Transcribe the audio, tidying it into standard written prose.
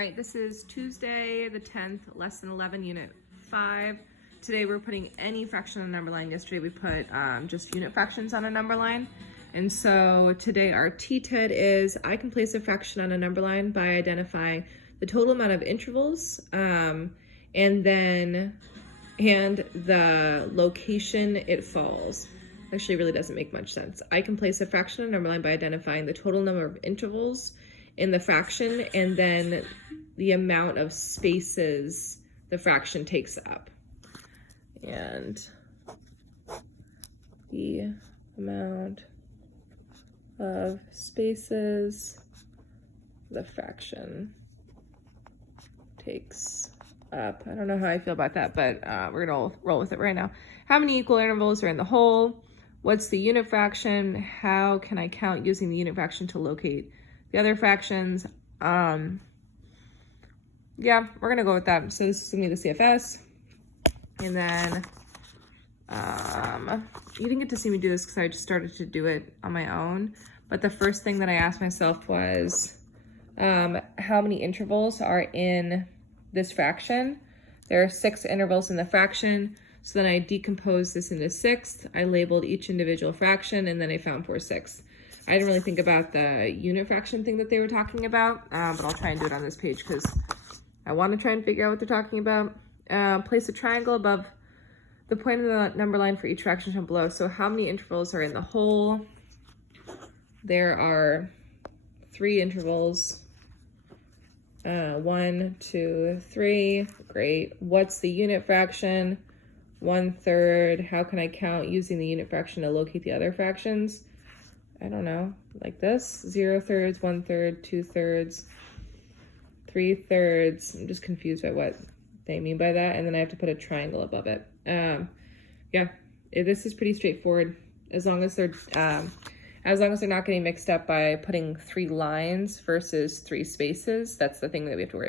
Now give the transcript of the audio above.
All right, this is Tuesday the 10th, lesson 11, unit 5. Today we're putting any fraction on a number line. Yesterday we put just unit fractions on a number line. And so today our TTED is, I can place a fraction on a number line by identifying the total amount of intervals and the location it falls. Actually, really doesn't make much sense. I can place a fraction on a number line by identifying the total number of intervals in the fraction and then the amount of spaces the fraction takes up. And the amount of spaces the fraction takes up. I don't know how I feel about that, but we're gonna roll with it right now. How many equal intervals are in the whole? What's the unit fraction? How can I count using the unit fraction to locate the other fractions? Yeah, we're gonna go with that. So this is gonna be the CFS. And then you didn't get to see me do this because I just started to do it on my own. But the first thing that I asked myself was, how many intervals are in this fraction? There are 6 intervals in the fraction. So then I decomposed this into 6. I labeled each individual fraction, and then I found 4/6. I didn't really think about the unit fraction thing that they were talking about, but I'll try and do it on this page because I want to try and figure out what they're talking about. Place a triangle above the point of the number line for each fraction shown below. So how many intervals are in the whole? There are 3 intervals. 1, 2, 3. Great. What's the unit fraction? 1/3. How can I count using the unit fraction to locate the other fractions? I don't know, like this. 0/3, 1/3, 2/3, 3/3. I'm just confused by what they mean by that. And then I have to put a triangle above it. Yeah, this is pretty straightforward. As long as they're not getting mixed up by putting 3 lines versus 3 spaces. That's the thing that we have to worry about.